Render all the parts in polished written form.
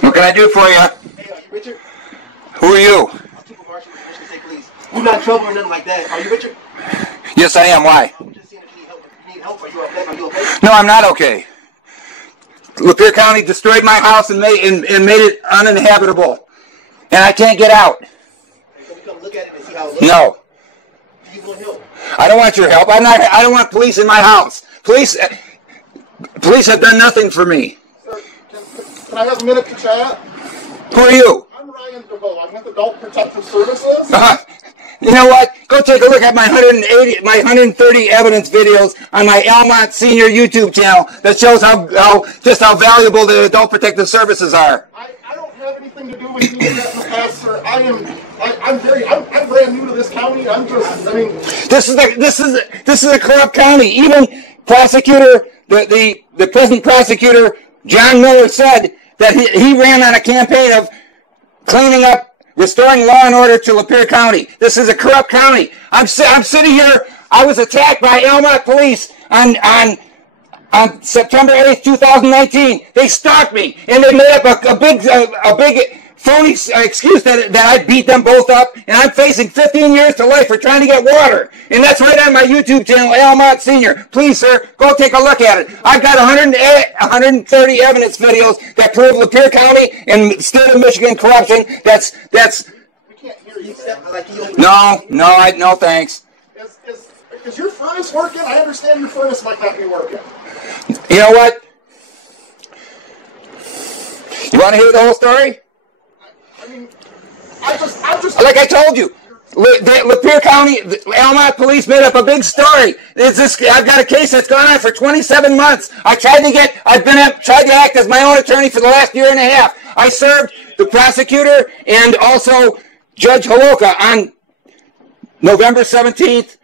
What can I do for you? Hey, are you Richard? Who are you? I'm supervisor with Michigan State Police. You're not in trouble or nothing like that. Are you Richard? Yes, I am. Why? I'm just seeing if you need help. If you need help, are you okay? No, I'm not okay. Lapeer County destroyed my house and made it uninhabitable, and I can't get out. Hey, can we come look at it and see how it looks? No. Do you want help? I don't want your help. I don't want police in my house. Police have done nothing for me. Sir, can I have a minute to chat? Who are you? I'm Ryan DeVoe. I'm with Adult Protective Services. You know what? Go take a look at my 130 evidence videos on my Almont Senior YouTube channel that shows how valuable the Adult Protective Services are. I don't have anything to do with you in the past, sir. I'm brand new to this county. This is a corrupt county. Even prosecutor, the present prosecutor, John Miller, said that he ran on a campaign of cleaning up, restoring law and order to Lapeer County. This is a corrupt county. I'm sitting here. I was attacked by Almont police on September 8th, 2019. They stalked me, and they made up a big phony excuse that I beat them both up, and I'm facing 15 years to life for trying to get water. And that's right on my YouTube channel, Almont Senior. Please, sir, go take a look at it. I've got 130 evidence videos that prove Lapeer County and state of Michigan corruption. That's. We can't hear you. No, thanks. Is your furnace working? I understand your furnace might not be working. You know what? You want to hear the whole story? I'm just. Like I told you, Lapeer County, Almont police made up a big story. I've got a case that's gone on for 27 months. I've tried to act as my own attorney for the last year and a half. I served the prosecutor and also Judge Holoka on November 17th,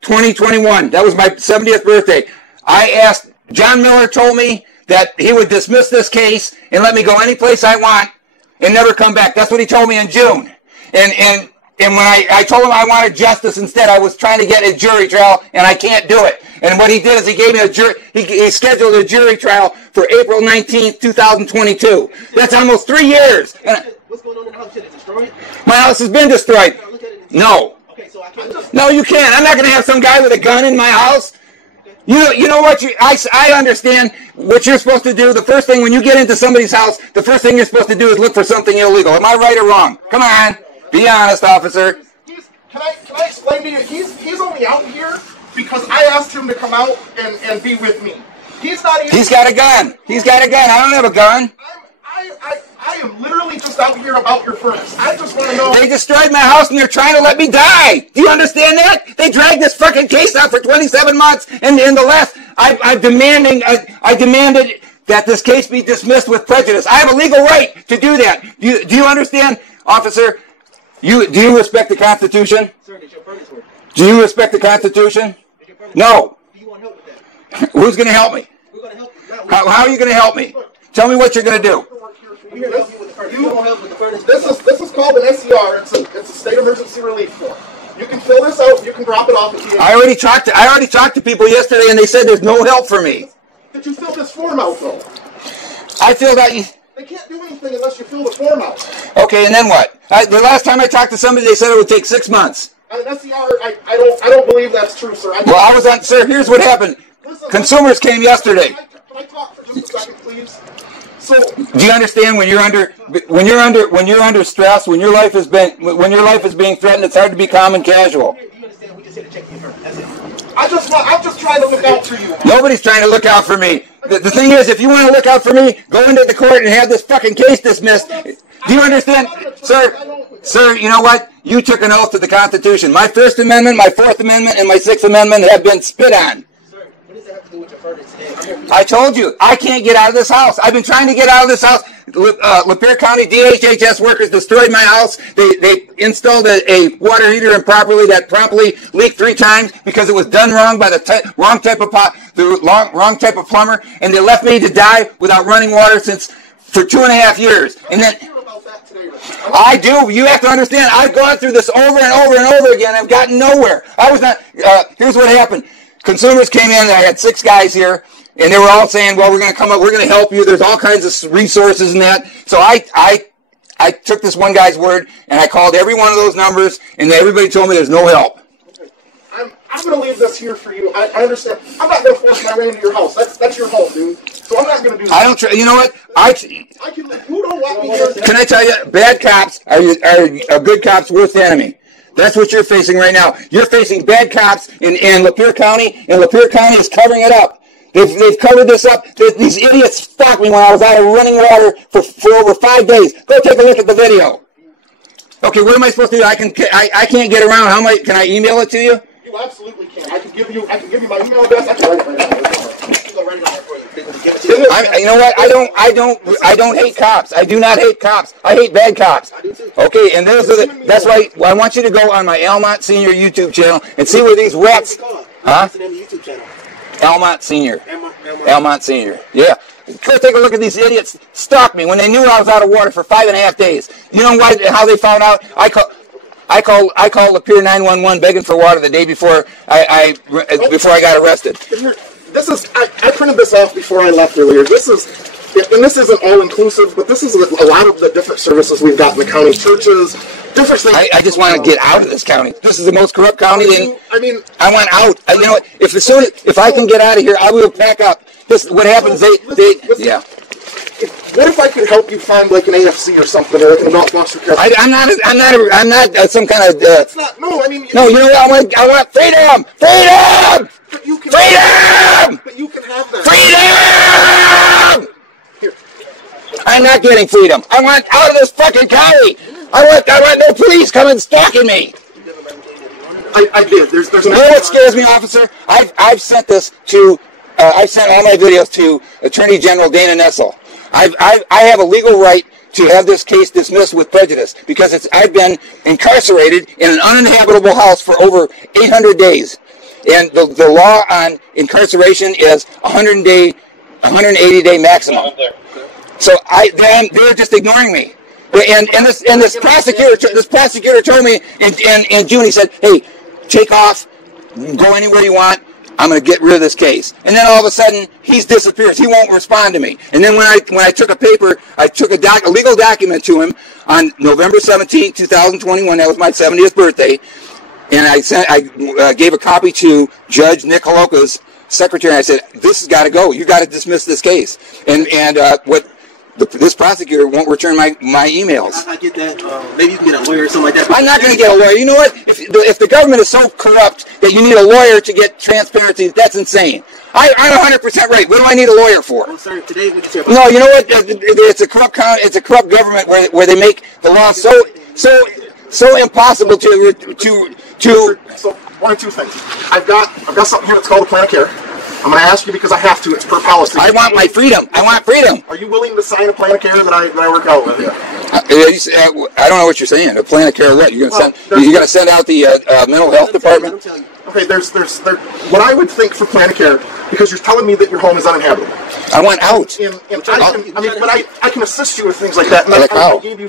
2021. That was my 70th birthday. John Miller told me that he would dismiss this case and let me go any place I want and never come back. That's what he told me in June. And when I told him I wanted justice instead, I was trying to get a jury trial, and I can't do it. And what he did is he gave me he scheduled a jury trial for April 19th, 2022. That's almost 3 years. What's going on in the house? Is it destroyed? My house has been destroyed. Can I look at it and see? No. Okay, so I can't just... No, you can't. I'm not going to have some guy with a gun in my house. You know what? I understand what you're supposed to do. The first thing when you get into somebody's house, the first thing you're supposed to do is look for something illegal. Am I right or wrong? Come on. Be honest, officer. Can I explain to you? He's only out here because I asked him to come out and be with me. He's not even... He's got a gun. He's got a gun. I don't have a gun. I am literally just out here about your furnace. I just want to know... They destroyed my house and they're trying to let me die. Do you understand that? They dragged this fucking case out for 27 months, and in the last, I demanded that this case be dismissed with prejudice. I have a legal right to do that. Do you understand, officer? Do you respect the Constitution? Sir, does your furnace work? Do you respect the Constitution? Do No. you want help with that? Who's going to help me? We're going to help you. How are you going to help me? Tell me what you're going to do. We're here to help you with the furnace. You won't help with the furnace. This is called an SER. It's a state emergency relief form. You can fill this out. You can drop it off at the... I already talked to people yesterday, and they said there's no help for me. Did you fill this form out, though? I filled out... They can't do anything unless you fill the form out. Okay, and then what? The last time I talked to somebody, they said it would take 6 months. An SER, I don't believe that's true, sir. Sir, here's what happened. Listen, Consumers came yesterday. Can I talk for just a second, please? So, do you understand when you're under stress, when your life is being threatened, it's hard to be calm and casual. You understand? We just here to check your furnace. That's it. I'm just trying to look out for you. Nobody's trying to look out for me. The thing is, if you want to look out for me, go into the court and have this fucking case dismissed. Do you understand? Sir, you know what? You took an oath to the Constitution. My First Amendment, my Fourth Amendment, and my Sixth Amendment have been spit on. Sir, what does that have to do with your furnace? I told you, I can't get out of this house. I've been trying to get out of this house. Lapeer County DHHS workers destroyed my house. They installed a water heater improperly that promptly leaked 3 times because it was done wrong by the wrong type of plumber, and they left me to die without running water for 2.5 years. And then I do. You have to understand. I've gone through this over and over and over again. I've gotten nowhere. Here's what happened. consumers came in, and I had 6 guys here, and they were all saying, well, we're going to come up, we're going to help you. There's all kinds of resources in that. So I took this one guy's word, and I called every one of those numbers, and everybody told me there's no help. I'm going to leave this here for you. I understand. I'm not going to force my way into your house. That's your home, dude. So I'm not going to do that. I don't. You know what? You don't want me here. Can I tell you? Bad cops are a good cop's worst enemy. That's what you're facing right now. You're facing bad cops in Lapeer County, and Lapeer County is covering it up. They've covered this up. These idiots stalked me when I was out of running water for over 5 days. Go take a look at the video. Okay, what am I supposed to do? I can't get around. Can I email it to you? You absolutely can. I can give you my email address. I can write it right now. You know what? I don't hate cops. I do not hate cops. I hate bad cops. Okay, and that's why I want you to go on my Almont Senior YouTube channel and see where these rats. Huh? Almont Senior. Almont Senior. Yeah. Go take a look at these idiots. Stalked me when they knew I was out of water for 5.5 days. You know why? How they found out? I called Lapeer 911 begging for water the day before I got arrested. This is I printed this off before I left earlier. This isn't all inclusive, but this is a lot of the different services we've got in the county, churches, different things. I just want to get out of this county. This is the most corrupt county. I want out. You know what? If I can get out of here, I will pack up. What happens? Yeah. What if I could help you find like an AFC or something, or like an adult foster care? I'm not some kind of. It's not. No, I mean. No, you know what? I want freedom. Freedom. But you can. Freedom. But you can have that. Freedom. Here. I'm not getting freedom. I want out of this fucking county. I want no police coming stalking me. I did. There's you know what scares me, officer? I've sent this to. I've sent all my videos to Attorney General Dana Nessel. I have a legal right to have this case dismissed with prejudice because I've been incarcerated in an uninhabitable house for over 800 days. And the law on incarceration is 180-day maximum. So they're just ignoring me. And this prosecutor told me in June, he said, hey, take off, go anywhere you want. I'm going to get rid of this case. And then all of a sudden, he disappears. He won't respond to me. And then when I took a paper, I took a legal document to him on November 17, 2021. That was my 70th birthday. And I gave a copy to Judge Nick Holoka's secretary. I said, this has got to go. You got to dismiss this case. And this prosecutor won't return my emails. I get that. Maybe you can get a lawyer or something like that. I'm not going to get a lawyer. You know what? If the government is so corrupt that you need a lawyer to get transparency, that's insane. I'm 100% right. What do I need a lawyer for? Oh, sorry, today we can no, you know what? It's a corrupt government where they make the law so impossible to. So one or two things. I've got something here that's called a plan of care. I'm going to ask you because I have to. It's per policy. I want my freedom. I want freedom. Are you willing to sign a plan of care that I work out with you? I don't know what you're saying. A plan of care what? You're going to send out the mental health department? Okay, there's what I would think for plan of care, because you're telling me that your home is uninhabitable. I want out. I can assist you with things like that. And I gave you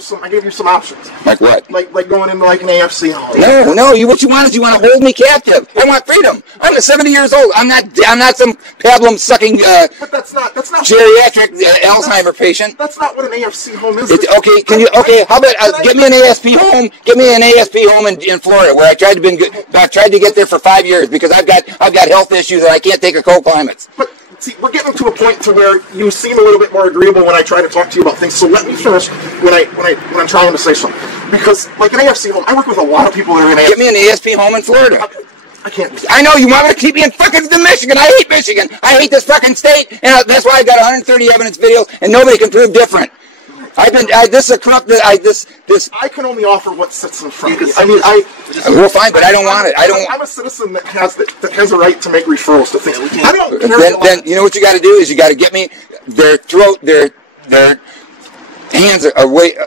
some options. Like what? Like going into like an AFC home. No. What you want is you want to hold me captive. I want freedom. I'm 70 years old. I'm not some pablum sucking. But that's not geriatric Alzheimer patient. That's not what an AFC home is. Okay. How about get me an ASP home? Get me an ASP home in Florida where I tried to get there for 5 years because I've got health issues and I can't take a cold climates. But see, we're getting to a point to where you seem a little bit more agreeable when I try to talk to you about things. So let me finish when I'm trying to say something. Because like an AFC home, I work with a lot of people that are in AFC. Get me an ASP home in Florida. I can't. I know you want me to keep me in fucking Michigan. I hate Michigan. I hate this fucking state, and that's why I got 130 evidence videos, and nobody can prove different. This is a corrupt. I can only offer what sits in front of me. Well, fine, but I don't want it. I'm a citizen that has a right to make referrals to things. I don't. Then you know what you got to do is you got to get me their hands are way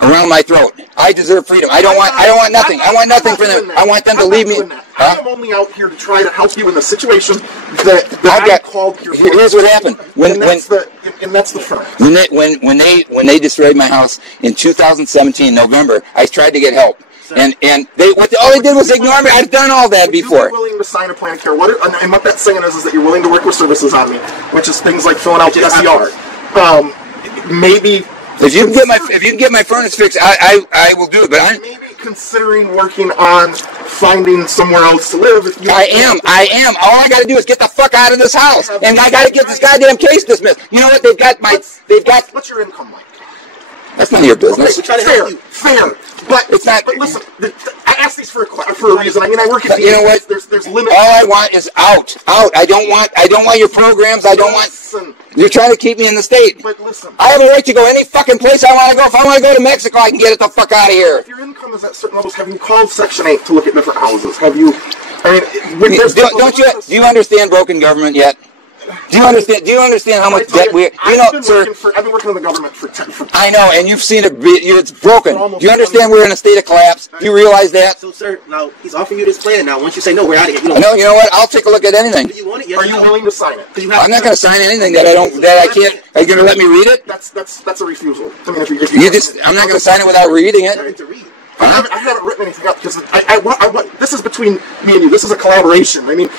around my throat. I deserve freedom. I don't want nothing. I want nothing from them. I want them to leave me. I am only out here to try to help you in the situation that I called here. Here's what happened. That's the front. When they destroyed my house in 2017 November, I tried to get help. And all they did was ignore me. I've done all that before. You're willing to sign a plan of care. And what that's saying is that you're willing to work with services on me, which is things like filling out the SER. Maybe if you can get my furnace fixed, I will do it. But I'm maybe considering working on finding somewhere else to live. I am. All I got to do is get the fuck out of this house, and I got to get this goddamn case dismissed. You know what? What's your income like? That's none of your business. Okay, fair. But it's not. But listen, I asked these for a reason. I mean, I work at the. You know what? There's limits. All I want is out. I don't want your programs. I don't want. You're trying to keep me in the state. But listen, I have a right to go any fucking place I want to go. If I want to go to Mexico, I can get it the fuck out of here. If your income is at certain levels, have you called Section 8 to look at different houses? Have you? I mean, do you understand broken government yet? Do you understand how much debt we? Sir. I've been working in the government for 10. I know, and you've seen it. It's broken. Do you understand we're in a state of collapse? Do you realize that? So, sir, now he's offering you this plan. Now, once you say no, we're out of here. No, you know what? I'll take a look at anything. Do you want it? Yes, Are you willing to sign it? I'm not going to sign anything that I can't. Are you going to let me read it? That's a refusal. I mean, if you I'm not going to sign it without reading it. I haven't written anything up because I want. This is between me and you. This is a collaboration. I mean,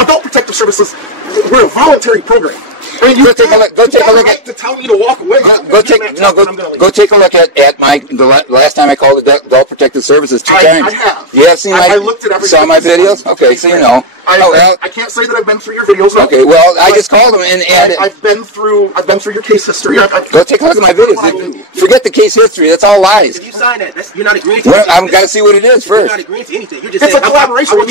Adult Protective Services. We're a voluntary program. I mean, go take a look at to tell me to walk away. Go take a look at the last time I called Adult Protective Services 2 times. I have. You have seen I looked at everything. Saw my videos? Okay, so you know. I can't say that I've been through your videos. Okay, well, I just called them and I've been through your case history. Go take a look at my videos. Forget the case history. That's all lies. If you sign that, you're not agreeing to anything. I've got to see what it is first. You're not agreeing to anything. You're just it's saying, a collaboration. Well,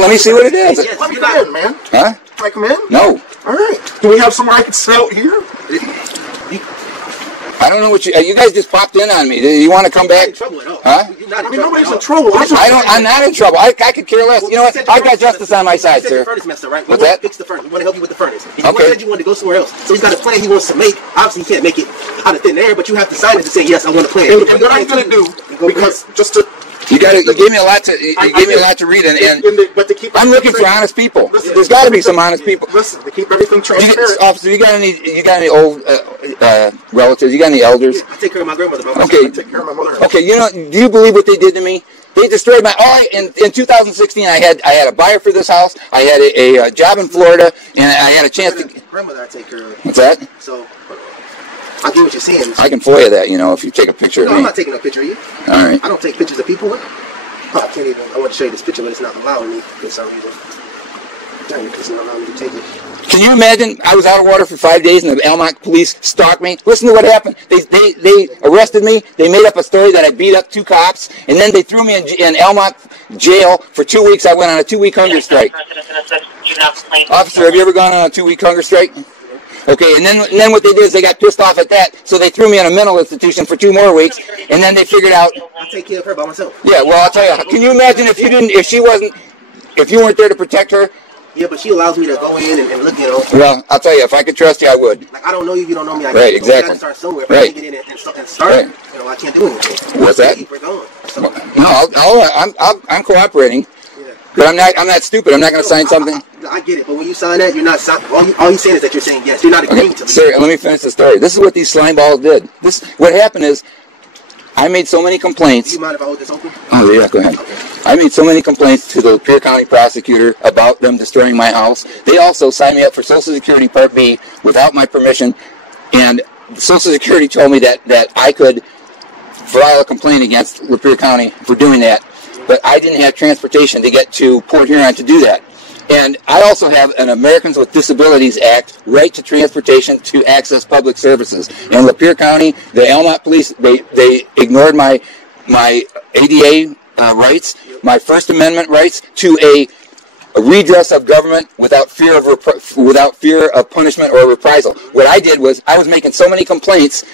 let me see what it is. Yes, let me come in, man. Huh? Can I come in? No. All right. Do we have somewhere I can sit out here? I don't know what you guys just popped in on me. You want to come back? You're not in trouble at all. Huh? You're not in I mean, trouble nobody's at all. in trouble. I'm not in trouble. I could care less. You know what? I got justice on my side, sir. Furnace messed up, right? What's that? Fix the furnace. We want to help you with the furnace. You Okay. said you wanted to go somewhere else, so he's got a plan he wants to make. Obviously, he can't make it out of thin air, but you have to sign it to say yes, I want a plan. And what I'm going to do, because just to. You gave me a lot to read, but to keep I'm looking for honest people. There's got to be some honest people. Listen, to keep everything transparent. Officer, you got any old relatives? You got any elders? I take care of my grandmother. Okay. I take care of my mother. Okay. Do you believe what they did to me? They destroyed my. In 2016, I had a buyer for this house. I had a job in Florida, and I had a chance to. Grandmother, I take care of. What's that? So. I get what you're saying. I can FOIA that, if you take a picture of me. I'm not taking a picture of you. All right. I don't take pictures of people. I can't even. I want to show you this picture, but it's not allowing me for some reason. It's not allowing me to take it. Can you imagine? I was out of water for 5 days, and the Elmont police stalked me. Listen to what happened. They arrested me. They made up a story that I beat up 2 cops, and then they threw me in Elmont jail for 2 weeks. I went on a 2-week hunger strike. Officer, have you ever gone on a 2-week hunger strike? Okay, and then what they did is they got pissed off at that, so they threw me in a mental institution for 2 more weeks, and then they figured out. I take care of her by myself. Yeah, well, I'll tell you. Can you imagine if you weren't there to protect her? Yeah, but she allows me to go in and look, Well, I'll tell you, if I could trust you, I would. Like, I don't know you, you don't know me. Right, exactly. I gotta start somewhere. If I can't get in and start, right. I can't do anything. What's that? We're going. So, no, I'm cooperating. Yeah. But I'm not stupid. I'm not going to sign something. I get it, but when you sign that, you're not signing. All you're saying is that you're saying yes. You're not agreeing to me. Sir, let me finish the story. This is what these slime balls did. What happened is, I made so many complaints. Do you mind if I hold this open? Oh, yeah, go ahead. Okay. I made so many complaints to the Lapeer County prosecutor about them destroying my house. They also signed me up for Social Security Part B without my permission, and Social Security told me that I could file a complaint against Lapeer County for doing that, but I didn't have transportation to get to Port Huron to do that. And I also have an Americans with Disabilities Act right to transportation to access public services. In Lapeer County, the Elmont police, they ignored my ADA rights, my First Amendment rights to a redress of government without fear of punishment or reprisal. What I did was I was making so many complaints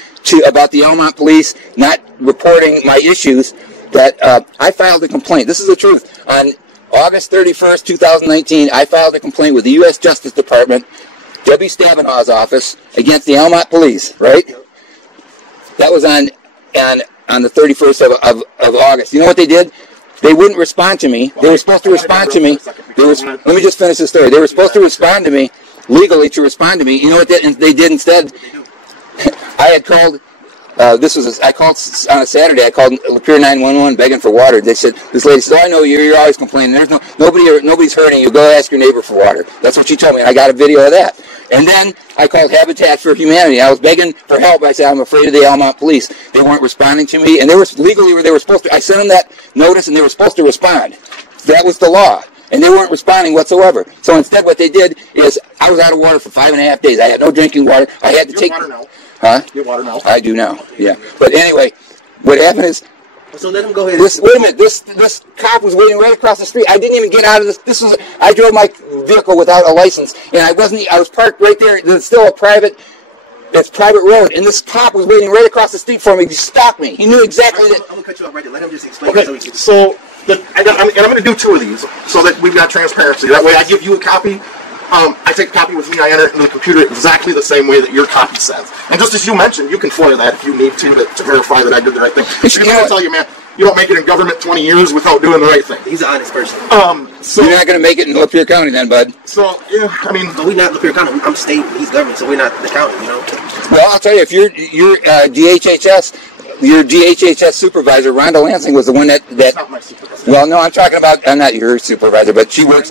about the Elmont police not reporting my issues that I filed a complaint. This is the truth. On August 31st, 2019, I filed a complaint with the U.S. Justice Department, Debbie Stabenhaw's office, against the Elmont police, right? That was on the 31st of August. You know what they did? They wouldn't respond to me. They were supposed to respond to me. Let me just finish the story. They were supposed to respond to me, legally to respond to me. You know what they did instead? I had called this was, I called on a Saturday, I called Lapeer 911 begging for water. They said, this lady said, oh, I know you're always complaining. There's nobody's hurting you. Go ask your neighbor for water. That's what she told me, and I got a video of that. And then I called Habitat for Humanity. I was begging for help. I said, I'm afraid of the Almont police. They weren't responding to me, and they were supposed to, I sent them that notice, and they were supposed to respond. That was the law. And they weren't responding whatsoever. So instead what they did is, I was out of water for 5.5 days. I had no drinking water. I had to take... water now. Huh? You have water now. I do now, yeah. But anyway, what happened is... So let him go ahead. Wait a minute. This cop was waiting right across the street. I didn't even get out of this. I drove my vehicle without a license, and I was parked right there. There's still a private road, and this cop was waiting right across the street for me. He stopped me. He knew exactly that. I'm going to cut you off right there. Let him just explain. Okay, so I'm going to do 2 of these so that we've got transparency. That way I give you a copy. I take a copy with me, I enter it in the computer exactly the same way that your copy says. And just as you mentioned, you can FOIA that if you need to verify that I did the right thing. Because I tell you, man, you don't make it in government 20 years without doing the right thing. He's an honest person. So you're not going to make it in Lapeer County then, bud. So, yeah, I mean... But we're not Lapeer County. I'm state, he's government, so we're not the county, you know? Well, I'll tell you, if you're DHHS... Your DHHS supervisor, Rhonda Lansing, was the one that... That's not my supervisor. Well, no, I'm talking about... I'm not your supervisor, but she works...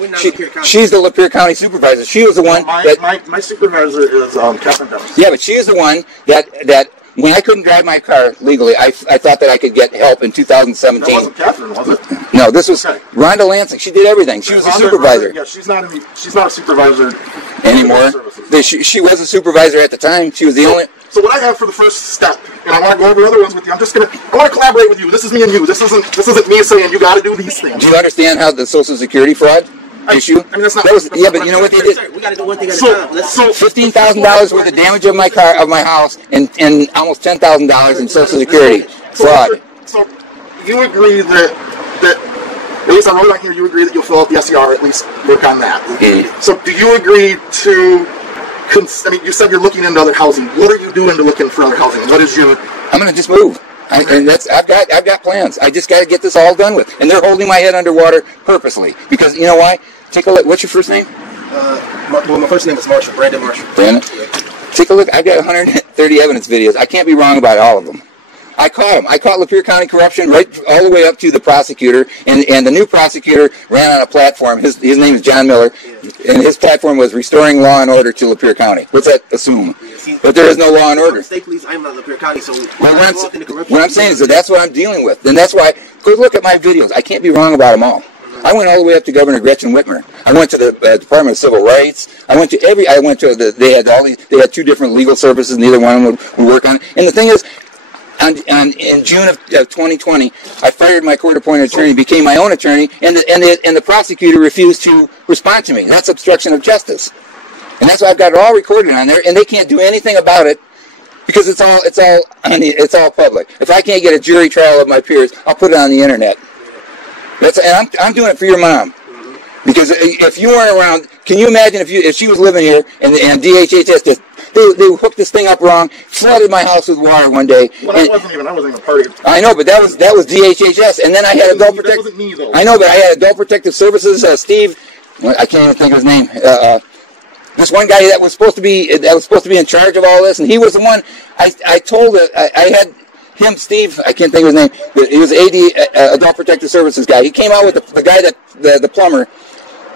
She's the Lapeer County supervisor. She was the one my supervisor is Catherine Jones. Yeah, but she is the one that when I couldn't drive my car legally, I thought that I could get help in 2017. That wasn't Catherine, was it? No, this was Rhonda Lansing. She did everything. She was a supervisor. Yeah, she's not a supervisor anymore. She was a supervisor at the time. She was the only... So what I have for the first step, and I want to go over other ones with you, I want to collaborate with you. This is me and you. This isn't me saying you got to do these things. Do you understand how the Social Security fraud issue? I mean, that's not... Yeah, but you know what they did? We got to do one thing at a time. So $15,000 worth of damage of my car, of my house, and almost $10,000 in Social Security fraud. So you agree that at least I wrote on here, you agree that you'll fill out the SER, at least work on that. Mm-hmm. So do you agree to... I mean, you said you're looking into other housing. What are you doing to look in for other housing? What is your... I'm going to just move. I've got plans. I just got to get this all done with. And they're holding my head underwater purposely. Because, you know why? Take a look. What's your first name? My first name is Marshall. Brandon Marshall. Brandon? Take a look. I've got 130 evidence videos. I can't be wrong about all of them. I caught him. I caught Lapeer County corruption right all the way up to the prosecutor, and the new prosecutor ran on a platform. His name is John Miller, and his platform was restoring law and order to Lapeer County. What's that assume? But there is no law and order. State police, I'm not Lapeer County, so what I'm saying is that's what I'm dealing with, and that's why go look at my videos. I can't be wrong about them all. I went all the way up to Governor Gretchen Whitmer. I went to the Department of Civil Rights. They had 2 different legal services. Neither one of them would work on it. And the thing is, in June of 2020, I fired my court-appointed attorney, became my own attorney, and the prosecutor refused to respond to me. That's obstruction of justice, and that's why I've got it all recorded on there, and they can't do anything about it because it's all public. If I can't get a jury trial of my peers, I'll put it on the internet. And I'm doing it for your mom. Because if you weren't around, can you imagine if she was living here and DHHS just they hooked this thing up wrong, flooded my house with water one day. Well, I wasn't even a part of it. I know, but that was DHHS, and then I had Adult Protective. That wasn't me, though. I know, but I had Adult Protective Services. Steve, I can't even think of his name. This one guy that was supposed to be in charge of all this, and he was the one. I told it. I had him, Steve. I can't think of his name. He was Adult Protective Services guy. He came out with the guy the plumber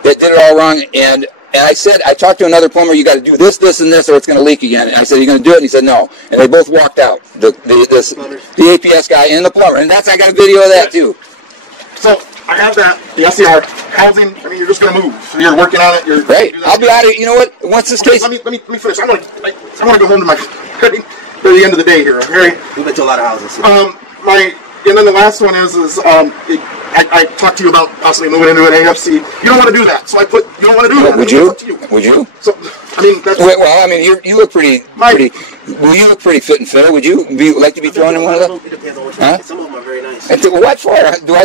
that did it all wrong, and I said, I talked to another plumber, you got to do this, this, and this, or it's going to leak again. And I said, you're going to do it? And he said, no. And they both walked out, the APS guy and the plumber. And I got a video of that, too. So, I have that, the SER, housing, I mean, you're just going to move. You're working on it. Right. I'll be out of it. You know what? Once this case... Let me finish. I want to go home to my... For the end of the day here, okay? We've been to a lot of houses. And then the last one is I talked to you about possibly moving into an AFC. You don't want to do that, so you don't want to do that. Would you? Would you? So, I mean, that's... Well, I mean, you look pretty... Well, you look pretty fit and fitter. Would you like to be thrown in one of them? It depends on what huh? Some of them are very nice. What for? Do I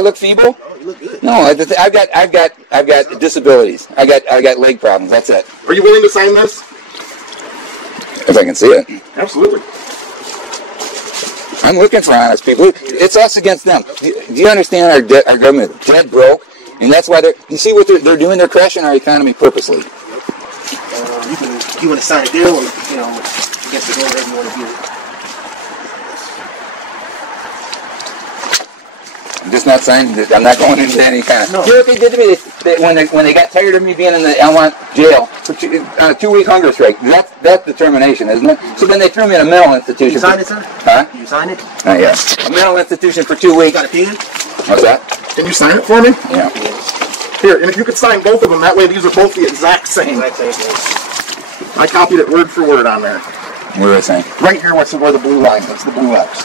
look feeble? Oh, you look good. No, I've got disabilities. I got leg problems. That's it. Are you willing to sign this? If I can see it. Absolutely. I'm looking for honest people. It's us against them. Do you understand our government is dead broke? And that's why you see what they're doing? They're crashing our economy purposely. You want to sign a deal or, against the deal, whatever you want to do. I'm just not signing. I'm not going into any kind of. No. You know what they did to me? When they got tired of me being in the Elmont jail for on a 2-week hunger strike. That's determination, isn't it? So then they threw me in a mental institution. You sign it, sir? Huh? You sign it? Yeah. A mental institution for 2 weeks. Got a pen? What's that? Can you sign it for me? Yeah. Here, and if you could sign both of them, that way these are both the exact same. I copied it word for word on there. What are they saying? Right here, where the blue line is, the blue X.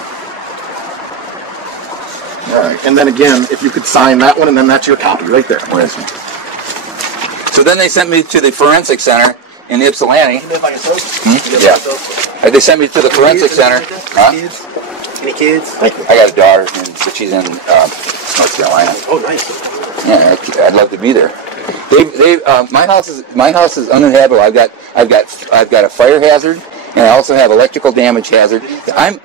All right, and then again, if you could sign that one, and then that's your copy right there. Where is it? So then they sent me to the forensic center in Ypsilanti. You live by yourself? Yeah. They sent me to the forensic center. Huh? Any kids? I got a daughter, but she's in North Carolina. Oh, nice. Yeah, I'd love to be there. My house is uninhabitable. I've got a fire hazard, and I also have electrical damage hazard. I'm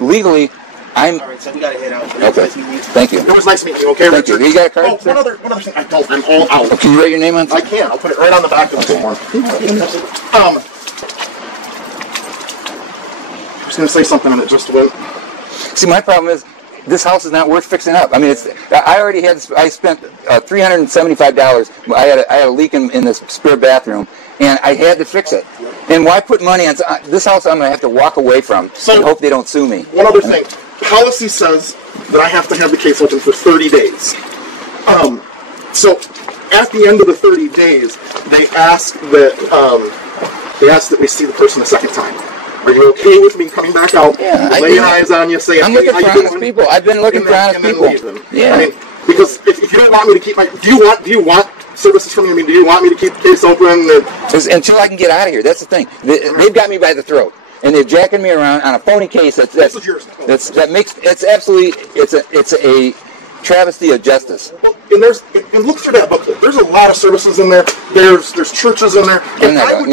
legally. All right, so we got to head out. Okay. Thank you. It was nice meeting you, okay, Thank Richard? you. You got a card? Oh, one other thing. I don't. I'm all out. Oh, can you write your name on? I can. I'll put it right on the back of the form. I was going to say something and it just went. See, my problem is this house is not worth fixing up. I mean, I spent $375. I had a leak in the spare bathroom, and I had to fix it. And why put money on this house? I'm going to have to walk away from and hope they don't sue me. One other thing. Policy says that I have to have the case open for 30 days. So at the end of the 30 days, they ask that we see the person a second time. Are you okay with me coming back out, laying eyes on you, saying, I'm looking for honest people. I've been looking for honest people. Yeah. I mean, because if you don't want me to keep my, do you want services from me? I mean, do you want me to keep the case open? Until I can get out of here. That's the thing. They've got me by the throat, and they're jacking me around on a phony case. It's a travesty of justice. And look through that booklet. There's a lot of services in there. There's churches in there. And I will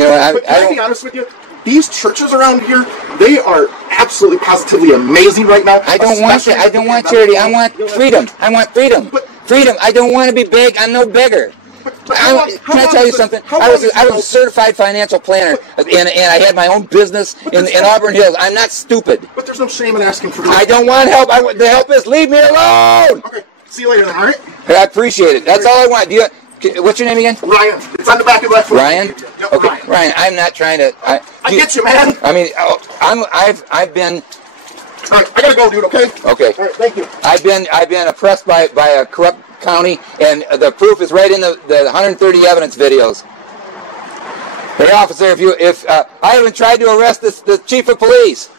be honest with you. These churches around here, they are absolutely positively amazing right now. I don't want that. I don't want charity. I want freedom. I want freedom. Freedom. I don't want to be beg. I'm no beggar. Can I tell you something? I was a certified financial planner, and I had my own business in Auburn Hills. I'm not stupid. But there's no shame in asking for help. I don't want help. The help is leave me alone. Okay. See you later then, all right? I appreciate it. That's all I want. What's your name again? Ryan. It's on the back of that phone. Ryan? Yep, Okay, Ryan, I'm not trying to... I get you, man. I mean, I've been... All right, I gotta go, dude, okay? Okay. All right, thank you. I've been oppressed by a corrupt county, and the proof is right in the 130 evidence videos. Hey, officer, if I haven't tried to arrest the chief of police.